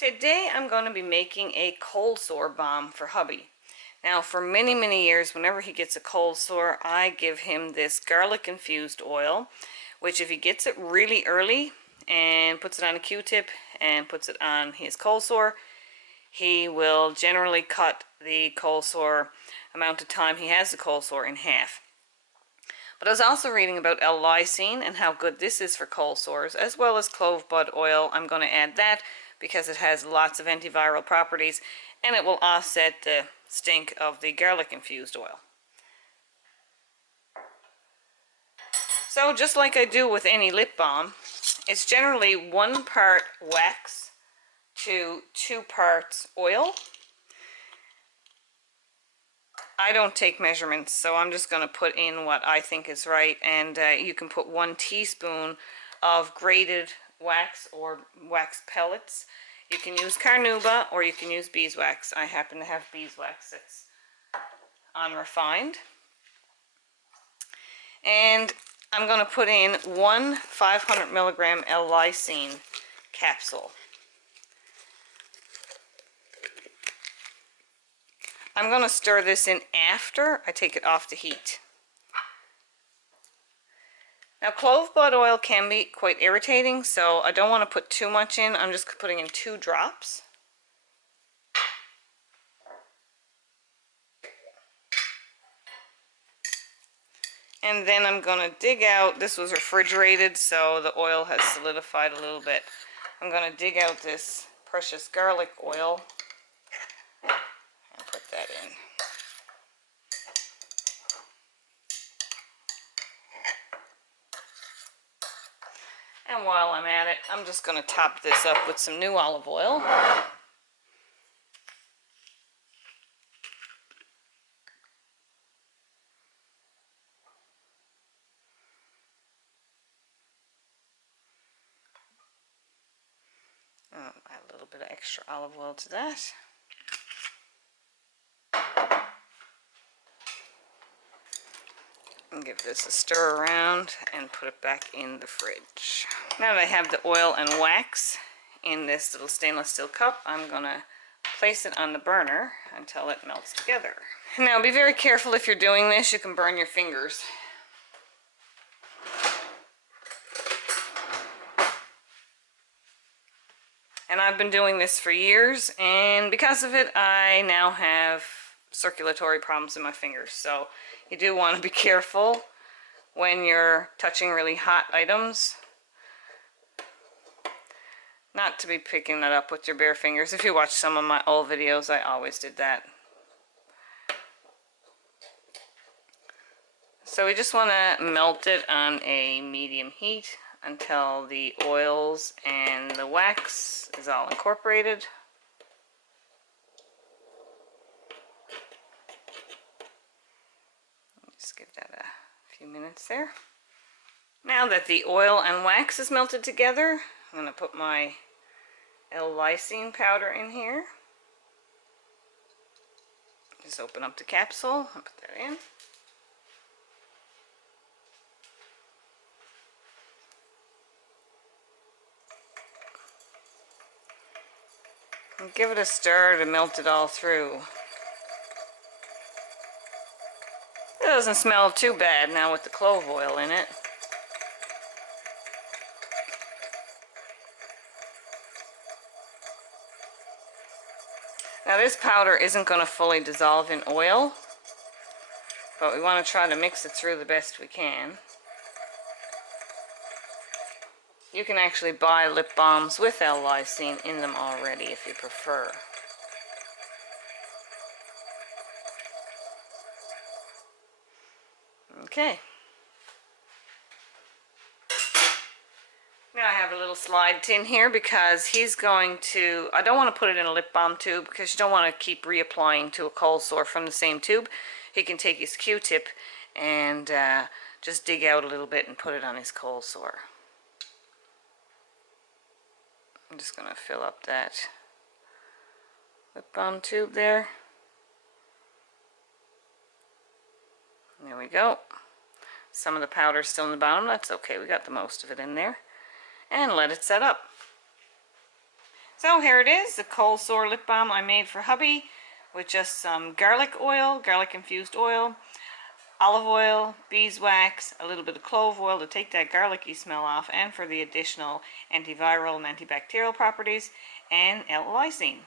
Today I'm going to be making a cold sore balm for hubby. Now for many years, whenever he gets a cold sore, I give him this garlic infused oil, which if he gets it really early and puts it on a Q-tip and puts it on his cold sore, he will generally cut the cold sore amount of time he has the cold sore in half. But I was also reading about Lysine and how good this is for cold sores, as well as clove bud oil. I'm going to add that because it has lots of antiviral properties and it will offset the stink of the garlic infused oil. So just like I do with any lip balm, it's generally 1 part wax to 2 parts oil. I don't take measurements, so I'm just going to put in what I think is right, and you can put 1 teaspoon of grated wax or wax pellets. You can use carnauba or you can use beeswax. I happen to have beeswax that's unrefined. And I'm going to put in 1 500 milligram Lysine capsule. I'm going to stir this in after I take it off the heat. Now clove bud oil can be quite irritating, so I don't want to put too much in. I'm just putting in 2 drops. And then I'm going to dig out, this was refrigerated so the oil has solidified a little bit. I'm going to dig out this precious garlic oil and put that in. And while I'm at it, I'm just going to top this up with some new olive oil. Add a little bit of extra olive oil to that. And give this a stir around and put it back in the fridge. Now that I have the oil and wax in this little stainless steel cup, I'm going to place it on the burner until it melts together. Now be very careful if you're doing this, you can burn your fingers. And I've been doing this for years, and because of it I now have circulatory problems in my fingers. So you do want to be careful when you're touching really hot items. Not to be picking that up with your bare fingers. If you watch some of my old videos, I always did that. So we just want to melt it on a medium heat until the oils and the wax is all incorporated. Just give that a few minutes there. Now that the oil and wax is melted together, I'm going to put my Lysine powder in here. Just open up the capsule and put that in. And give it a stir to melt it all through. It doesn't smell too bad now with the clove oil in it. Now this powder isn't going to fully dissolve in oil, but we want to try to mix it through the best we can. You can actually buy lip balms with Lysine in them already if you prefer. Okay. Now I have a little slide tin here because he's going to, I don't want to put it in a lip balm tube because you don't want to keep reapplying to a cold sore from the same tube. He can take his Q-tip and just dig out a little bit and put it on his cold sore. I'm just going to fill up that lip balm tube there. There we go. Some of the powder's still in the bottom. That's okay. We got the most of it in there. And let it set up. So here it is, the cold sore lip balm I made for hubby with just some garlic oil, garlic infused oil, olive oil, beeswax, a little bit of clove oil to take that garlicky smell off and for the additional antiviral and antibacterial properties, and L-lysine.